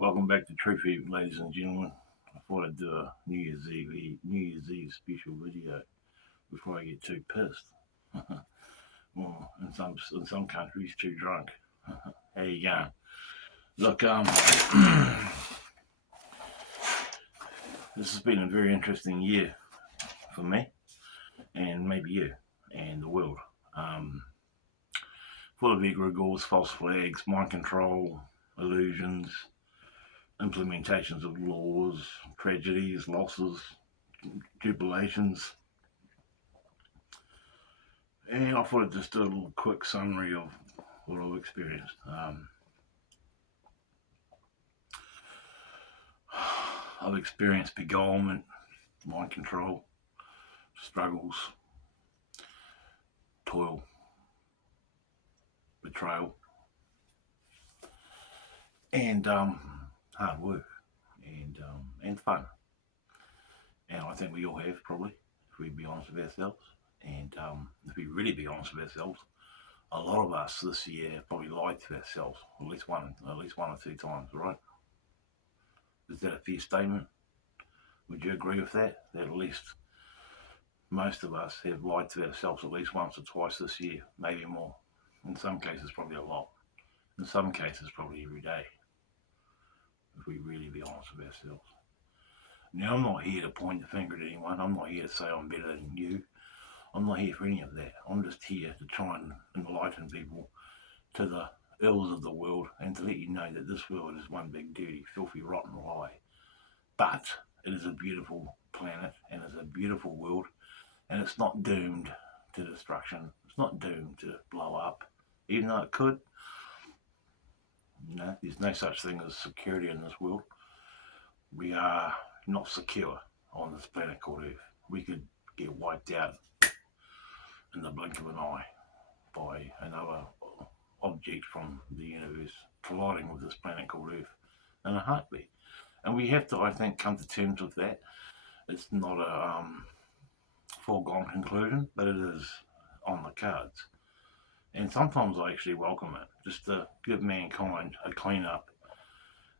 Welcome back to Truth Heap, ladies and gentlemen. I thought I'd do a New Year's Eve special video before I get too pissed. Well, in some countries, too drunk. How you going? Look, this has been a very interesting year for me, and maybe you, and the world. Um, Full of egregores, false flags, mind control, illusions, implementations of laws, tragedies, losses, jubilations. And I thought I'd just do a little quick summary of what I've experienced. I've experienced beguilement, mind control, struggles, toil, betrayal, and hard work and fun. And I think we all have probably, if we be honest with ourselves. And if we really be honest with ourselves, a lot of us this year probably lied to ourselves at least one or two times, right? Is that a fair statement? Would you agree with that? That at least most of us have lied to ourselves at least once or twice this year, maybe more. In some cases, probably a lot. In some cases, probably every day, if we really be honest with ourselves. Now, I'm not here to point the finger at anyone. I'm not here to say I'm better than you. I'm not here for any of that. I'm just here to try and enlighten people to the ills of the world and to let you know that this world is one big, dirty, filthy, rotten lie. But it is a beautiful planet and it's a beautiful world, and it's not doomed to destruction. It's not doomed to blow up, even though it could. There's no such thing as security in this world. We are not secure on this planet called Earth. We could get wiped out in the blink of an eye by another object from the universe colliding with this planet called Earth in a heartbeat. And we have to, I think, come to terms with that. It's not a foregone conclusion, but it is on the cards. And sometimes I actually welcome it, just to give mankind a clean up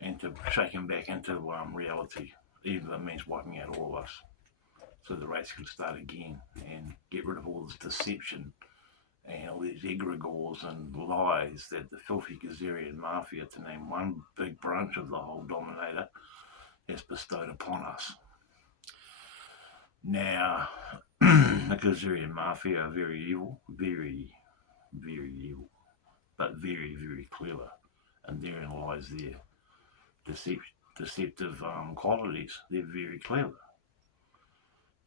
and to shake him back into reality, even if it means wiping out all of us, so the race can start again and get rid of all this deception and all these egregores and lies that the filthy Gazarian mafia, to name one big branch of the whole dominator, has bestowed upon us. Now, the Gazarian mafia are very evil, very, very evil, but very, very clever, and therein lies their deceptive qualities. They're very clever,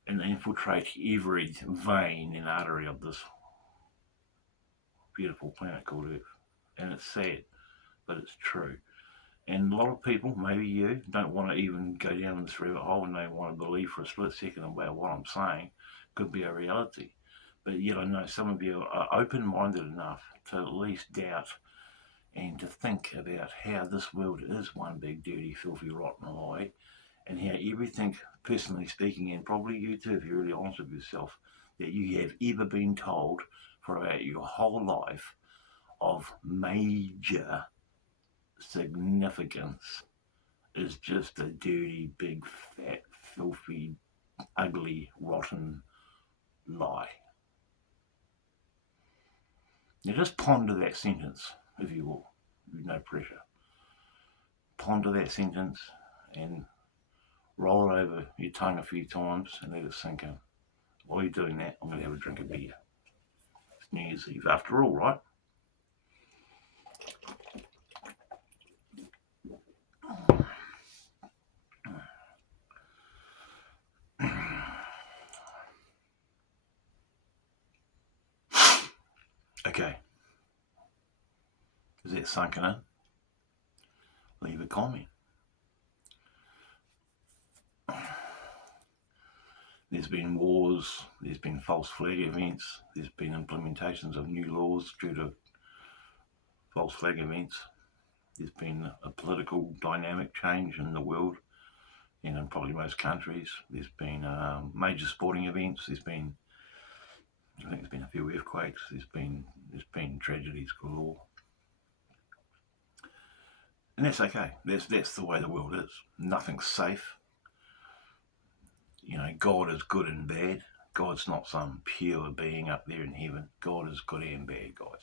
and they infiltrate every vein and artery of this beautiful planet called Earth. And it's sad, but it's true. And a lot of people, maybe you, don't want to even go down this rabbit hole and they want to believe for a split second about what I'm saying could be a reality. But yet I know some of you are open-minded enough to at least doubt and to think about how this world is one big, dirty, filthy, rotten lie, and how everything, personally speaking, and probably you too, if you're really honest with yourself, that you have ever been told for about your whole life of major significance is just a dirty, big, fat, filthy, ugly, rotten lie. Now just ponder that sentence, if you will, with no pressure. Ponder that sentence and roll it over your tongue a few times and let it sink in. While you're doing that, I'm going to have a drink of beer. It's New Year's Eve after all, right? Okay. Is that sunken in? Leave a comment. There's been wars, there's been false flag events, there's been implementations of new laws due to false flag events. There's been a political dynamic change in the world and in probably most countries. There's been major sporting events. I think there's been a few earthquakes. There's been tragedies galore. And that's okay. That's the way the world is. Nothing's safe. God is good and bad. God's not some pure being up there in heaven. God is good and bad, guys.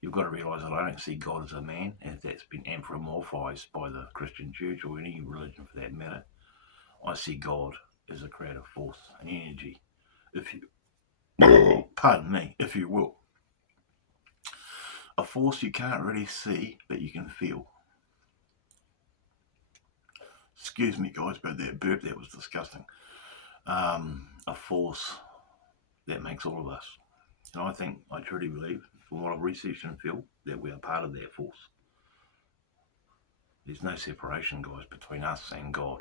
You've got to realise that I don't see God as a man, and that's been anthropomorphised by the Christian church or any religion for that matter. I see God as a creative force, an energy, if you, pardon me, if you will. A force you can't really see, but you can feel. Excuse me, guys, about that burp. That was disgusting. A force that makes all of us. And I truly believe, from what I've researched and feel, that we are part of that force. There's no separation, guys, between us and God.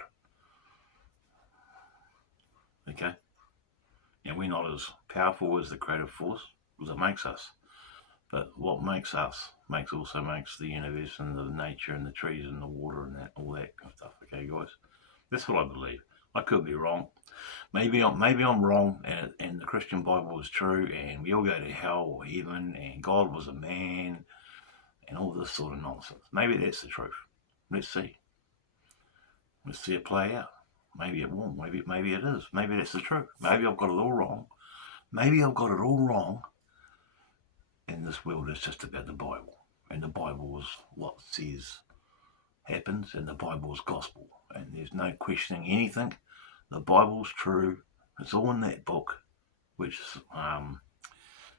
Okay? And we're not as powerful as the creative force, because it makes us. But what makes us also makes the universe and the nature and the trees and the water and all that kind of stuff. Okay, guys? That's what I believe. I could be wrong. Maybe I'm wrong, and the Christian Bible is true, and we all go to hell or heaven, and God was a man, and all this sort of nonsense. Maybe that's the truth. Let's see. Let's see it play out. Maybe it won't. Maybe it is. Maybe that's the truth. Maybe I've got it all wrong. Maybe I've got it all wrong, and this world is just about the Bible, and the Bible is what says happens, and the Bible is gospel, and there's no questioning anything. The Bible's true. It's all in that book, which,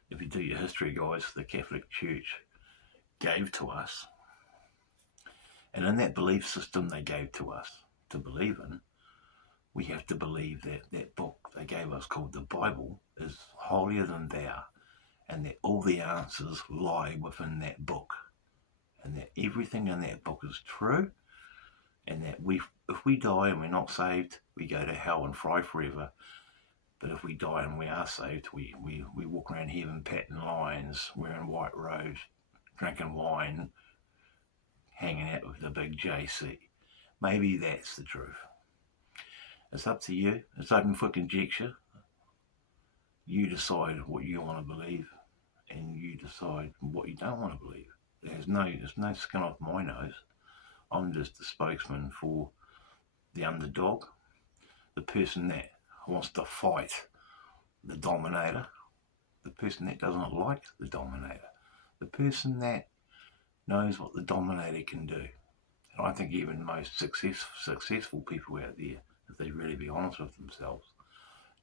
if you do your history, guys, the Catholic Church gave to us. And in that belief system they gave to us to believe in, we have to believe that that book they gave us called the Bible is holier than thou, and that all the answers lie within that book, and that everything in that book is true, and that if we die and we're not saved, we go to hell and fry forever. But if we die and we are saved, we walk around heaven patting lions, wearing white robes, drinking wine, hanging out with the big JC. Maybe that's the truth. It's up to you. It's open for conjecture. You decide what you want to believe, and you decide what you don't want to believe. There's no skin off my nose. I'm just the spokesman for the underdog, the person that wants to fight the dominator, the person that doesn't like the dominator, the person that knows what the dominator can do. And I think even most successful people out there, if they really be honest with themselves,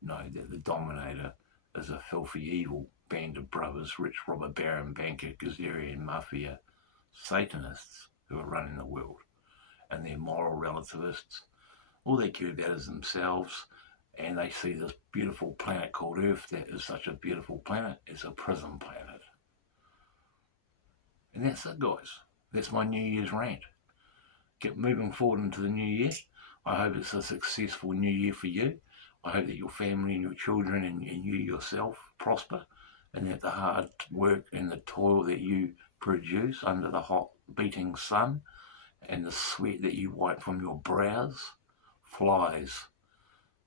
know that the dominator is a filthy, evil band of brothers, rich robber baron, banker, Gazarian mafia, Satanists who are running the world. And they're moral relativists. All they care about is themselves, and they see this beautiful planet called Earth that is such a beautiful planet. It's a prison planet. And that's it, guys. That's my New Year's rant. Get moving forward into the new year. I hope it's a successful new year for you. I hope that your family and your children and you yourself prosper, and that the hard work and the toil that you produce under the hot beating sun and the sweat that you wipe from your brows flies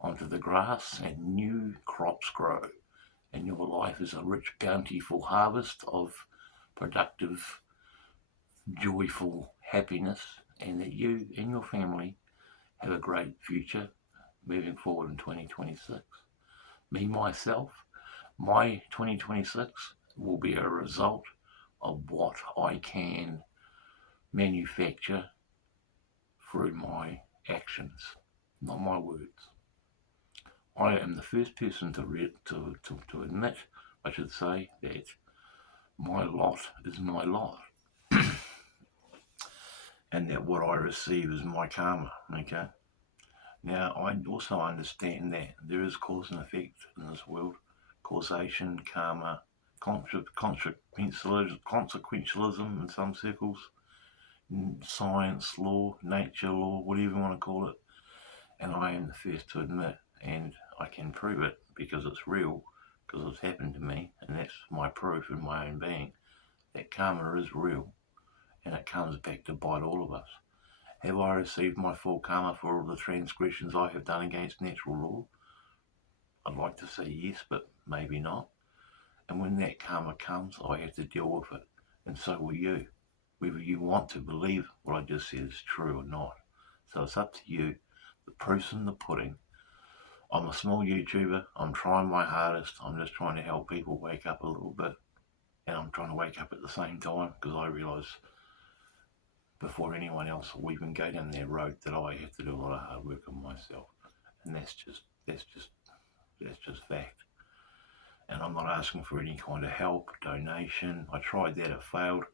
onto the grass and new crops grow, and your life is a rich, bountiful harvest of productive, joyful happiness, and that you and your family have a great future moving forward in 2026. Me, myself, my 2026 will be a result of what I can manufacture through my actions, not my words. I am the first person to admit, I should say, that my lot is my lot. And that what I receive is my karma, okay? Now, I also understand that there is cause and effect in this world. Causation, karma, consequentialism in some circles, science law, nature law, whatever you want to call it. And I am the first to admit, and I can prove it because it's real, because it's happened to me, and that's my proof in my own being, that karma is real, and it comes back to bite all of us. Have I received my full karma for all the transgressions I have done against natural law? I'd like to say yes, but maybe not. And when that karma comes, I have to deal with it. And so will you. whether you want to believe what I just said is true or not. So it's up to you, the proof in the pudding. I'm a small YouTuber. I'm trying my hardest. I'm just trying to help people wake up a little bit. And I'm trying to wake up at the same time because I realise before anyone else will even go down their road that I have to do a lot of hard work on myself. And that's just fact. And I'm not asking for any kind of help, donation. I tried that, it failed.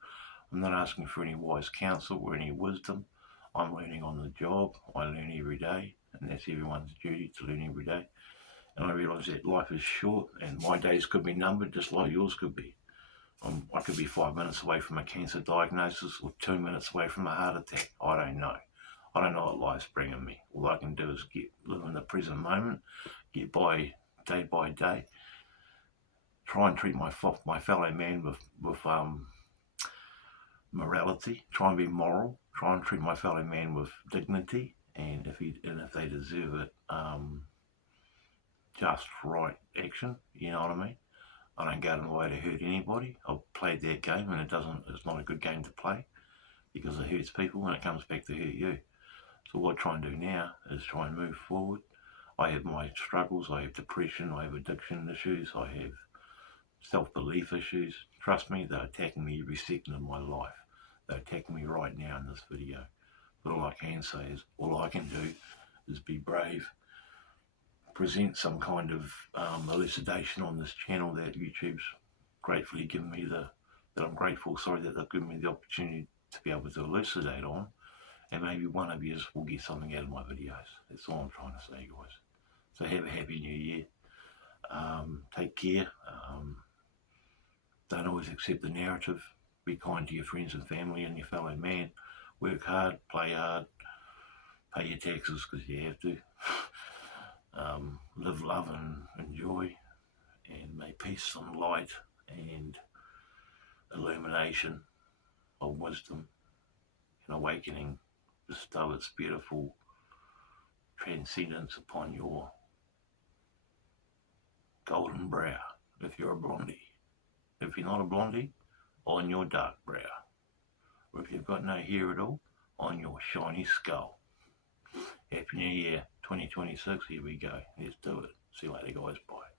I'm not asking for any wise counsel or any wisdom. I'm learning on the job. I learn every day, and that's everyone's duty to learn every day. And I realise that life is short, and my days could be numbered just like yours could be. I could be 5 minutes away from a cancer diagnosis or 2 minutes away from a heart attack. I don't know. I don't know what life's bringing me. All I can do is live in the present moment, get by day, try and treat my fellow man with morality, try and be moral, try and treat my fellow man with dignity, and if they deserve it, just right action. You know what I mean? I don't go to my way to hurt anybody. I've played that game, and it's not a good game to play because it hurts people and it comes back to hurt you. So what I try and do now is try and move forward. I have my struggles. I have depression. I have addiction issues. I have self-belief issues. Trust me, they're attacking me every second of my life. They're attacking me right now in this video. But all I can say is, all I can do is be brave, present some kind of elucidation on this channel that YouTube's gratefully given me that I'm grateful, that they've given me the opportunity to be able to elucidate on, and maybe one of you will get something out of my videos. That's all I'm trying to say, guys. So have a happy new year. Take care. Don't always accept the narrative. Be kind to your friends and family and your fellow man. Work hard, play hard, pay your taxes because you have to. Live, love, and enjoy. And may peace and light and illumination of wisdom and awakening bestow its beautiful transcendence upon your golden brow if you're a blondie. If you're not a blondie, on your dark brow. Or if you've got no hair at all, on your shiny skull. Happy New Year 2026, here we go. Let's do it. See you later, guys. Bye.